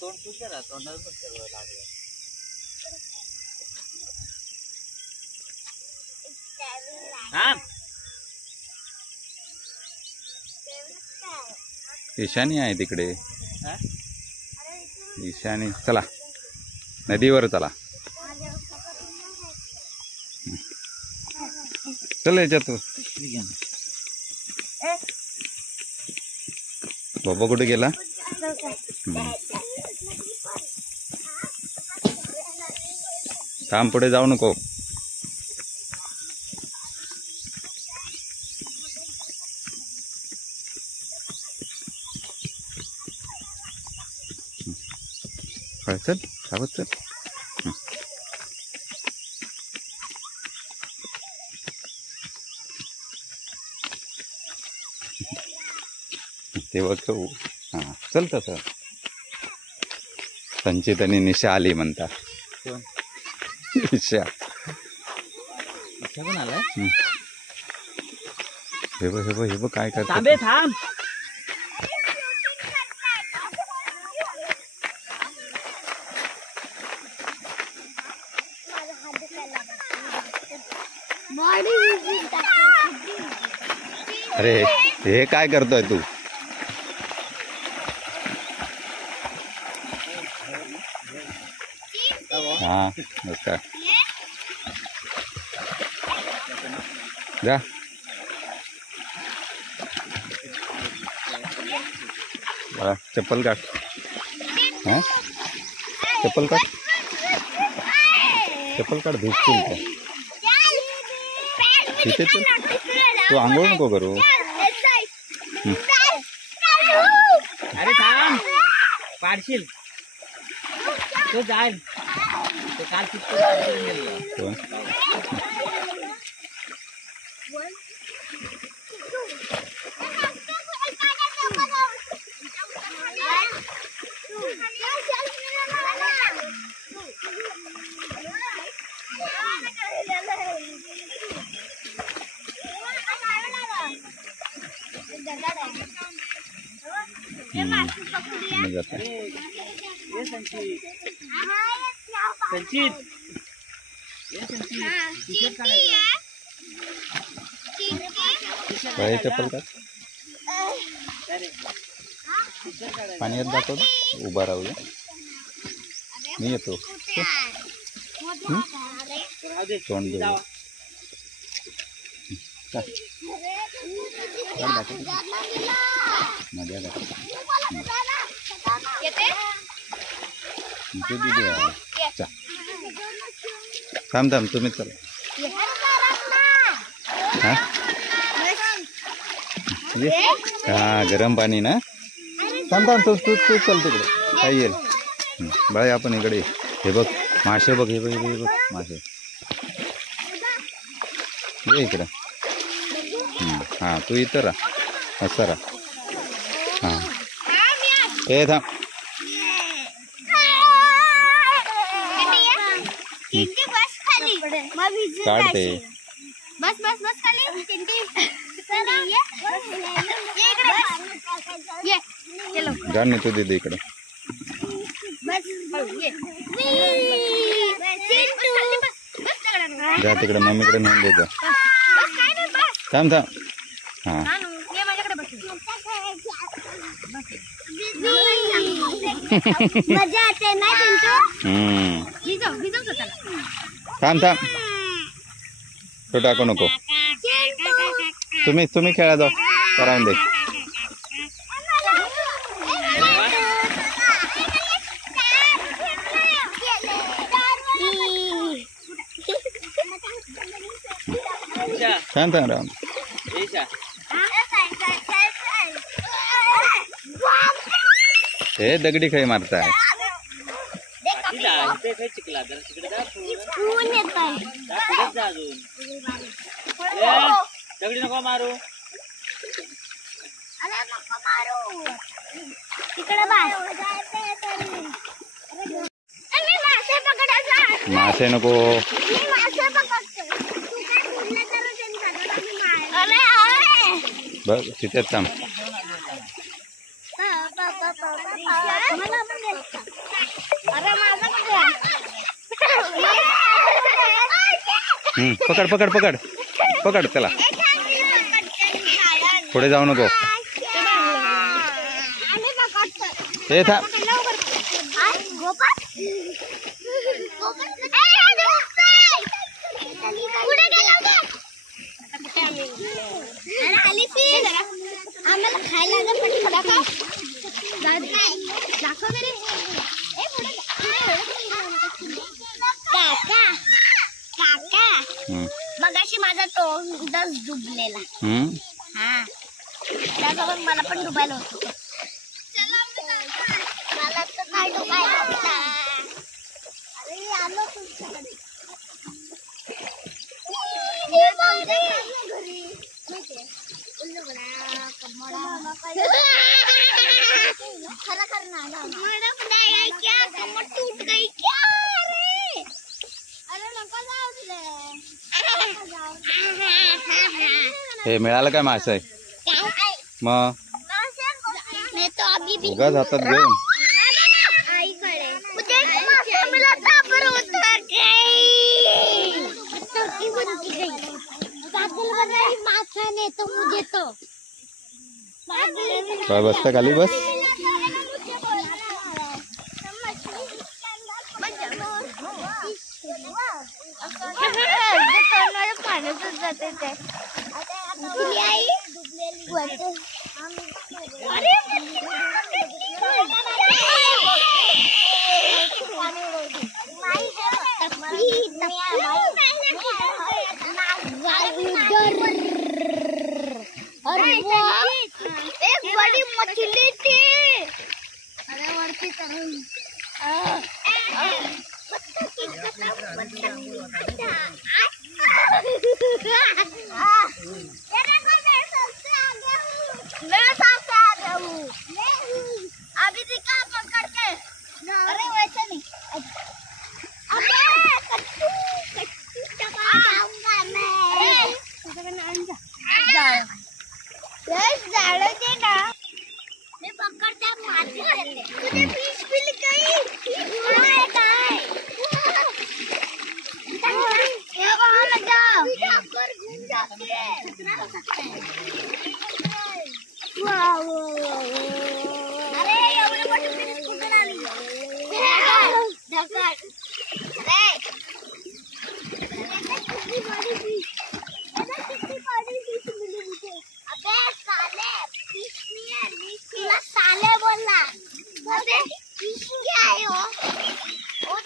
तोंड तुझ्या तोंडाला लागलं. ईशानी आहे तिकडे. ईशानी चला नदीवर चला. चल याच्यात बाबा कुठे गेला? थांब पुढे जाऊ नको. चल सावध चल. ते बघ हा चल तसं. संचित आणि निशा आली म्हणता. निशा पण आलाय. हे बघ हे बघ हे बघ काय करतो. थांब. अरे हे काय करतोय तू? हाँ नमस्कार. जा चप्पल काट. हाँ चप्पल काट. चप्पल काट भिजतील का? तिथे चल. तू आंघोळ नको करू. अरे थांब पाडशील. तो जाईल. तो काल किती संचित चप्पल काट. पाण्यात दाखव. उभा राहू दे. मी येतो. तोंड देऊ. मजा थांब थांब तुम्ही चला. हा गरम पाणी ना. थांब थांब तू तू तू चल तिकडे. काय येईल बाय. आपण इकडे हे बघ मासे बघ. हे बघ हे बघ मासे. ये इकडं. हां तू इथं राहा. असं राहा. हां हे थांब. काढते. बस बस बस खाली. जा नाही तू दीदी इकडे. जा तिकडे मम्मीकडे नेऊन दे. जा थांब थांब. हां मजा आते ना थांब थांब. तो टाकू नको. तुम्ही खेळा जाऊ. करावून दे. शांत राम. हे दगडी खाई मारताय. दगडी नको मारू. मासे नको. बघ तिथेच थांब. पकड पकड पकड पकड त्याला. पुढे जाऊ नको. हे था आम्हाला खायला काका काका मगाशी माझा तोंडच डुबलेला. हा त्यासोबत मला पण डुबायला होतो. मला तर काय डुबायला होता. अरे आलो तुमच्याकडे. हे मिळालं काय मासे आहे मग उगाच हातात घेऊन. बसता खाली बस. पाण्यातच जाते ते. एक बड़ी मछली थी. अरे वरती अभी दिखा पकड़ के. अरे वैसे नहीं. मैं पकड़ता मारती रहते. मुझे फिश मिल गई. घूम जाती है. अरे एवढे मोठे फिश कुठून आली. अबे साले फिश नहीं है. तुला साले बोलला. अबे फिश क्या है वो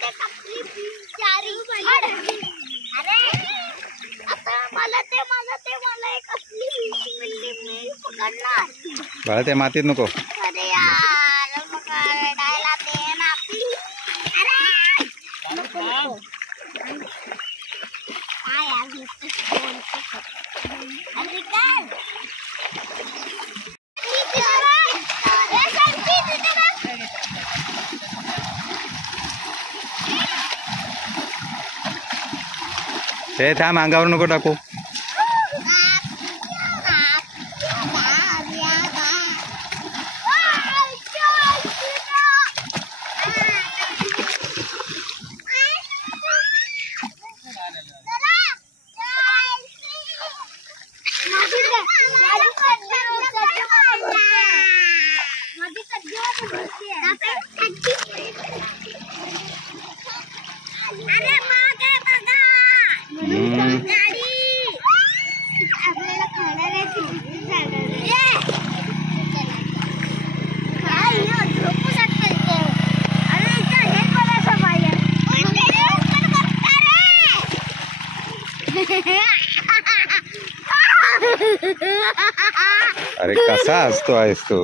देख आपली फिश जारी. अरे आता मला ते एक असली फिश मिळली. मी पकडणार. बाळा त्या मातीत नको. अरे यार पकडायला ते ना फिश. अरे नको काय यार अरे काय ते थांब अंगावर नको टाकू. अरे मागे बघा. गाडी आपल्याला खाणार आहे. झोपू शकते. अरे इथं हे बघायचं पाहिजे. अरे कसा असतो आहेस तू.